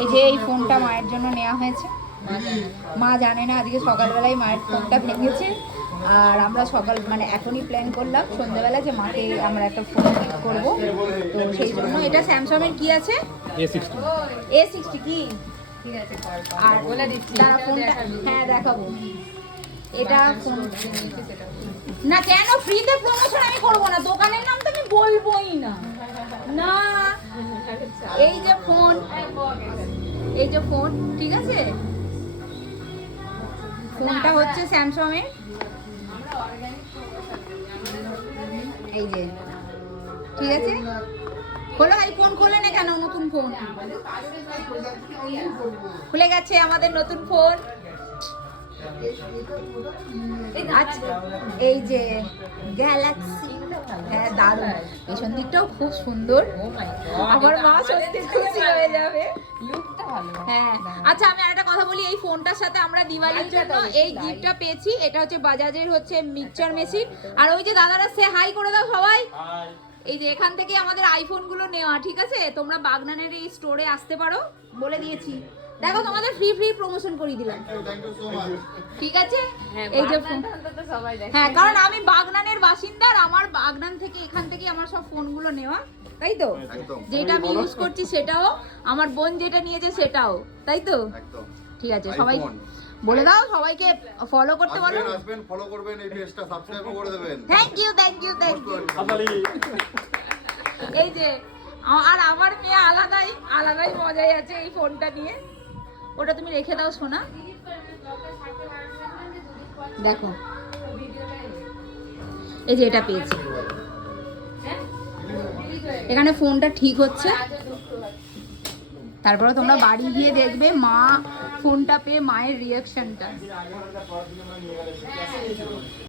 এই যে এই ফোনটা মায়ের জন্য নেওয়া হয়েছে। মা জানে না আজকে সকালবেলায় মায়ের ফোনটা ভেঙেছে। আর আমরা সকাল মানে এখনই প্ল্যান করলাম সন্ধ্যাবেলা যে মাকে আমরা একটা ফোন গিফট করবো। তো সেই জন্য এটা স্যামসাংয়ের কি আছে A60 কি আর বলে দিচ্ছি দাঁড়া ফোনটা হ্যাঁ দেখাবো। এটা ফোন না কেন ফ্রিতে প্রমোশন আমি করবো না, দোকানের নাম তো আমি বলবোই না। না এই যে ফোন ঠিক আছে, ফোনটা হচ্ছে স্যামসাং এর। এই যে ঠিক আছে, খোলো ভাই, ফোন খোলে না কেন? নতুন ফোন খুলে গেছে আমাদের নতুন ফোন। আচ্ছা এই যে গ্যালাক্সি, হ্যাঁ দারুণ, পেছন দিকটাও খুব সুন্দর। আমার মা সত্যি খুশি হয়ে যাবে। হ্যাঁ আচ্ছা আমি আরেকটা কথা বলি, এই ফোনটার সাথে আমরা দিওয়ালির জন্য এই গিফটটা পেয়েছি। এটা হচ্ছে বাজাজের হচ্ছে মিক্সচার মেশিন। আর ওই যে দাদারা সে হাই করে দাও সবাই। এই যে এখান থেকে আমাদের আইফোন গুলো নেওয়া, ঠিক আছে? তোমরা বাগনানের এই স্টোরে আসতে পারো, বলে দিয়েছি। দেখো তোমাদের ফ্রি প্রমোশন করিয়ে দিলাম, ঠিক আছে? এই যে হ্যাঁ, কারণ আমি বাগনানের বাসিন্দা, আমার বাগনান থেকে এখান থেকে আমার সব ফোনগুলো নেওয়া, তাই তো? যেটা আমি ইউজ করছি সেটাও, আমার বোন যেটা নিয়েছে সেটাও, তাই তো? ঠিক আছে, সবাই বলে দাও, সবাইকে ফলো করতে বলো। আসবেন, ফলো করবেন, এই পেজটা সাবস্ক্রাইব করে দেবেন। থ্যাংক ইউ এই যে আর আমার মেয়ে আলাদাই মজাই আছে এই ফোনটা নিয়ে। ওটা তুমি রেখে দাও সোনা। দেখো এই যে এটা পেয়েছি, এখানে ফোনটা ঠিক হচ্ছে। তারপরে তোমরা বাড়ি গিয়ে দেখবে মা ফোনটা পেয়ে মায়ের রিয়াকশনটা।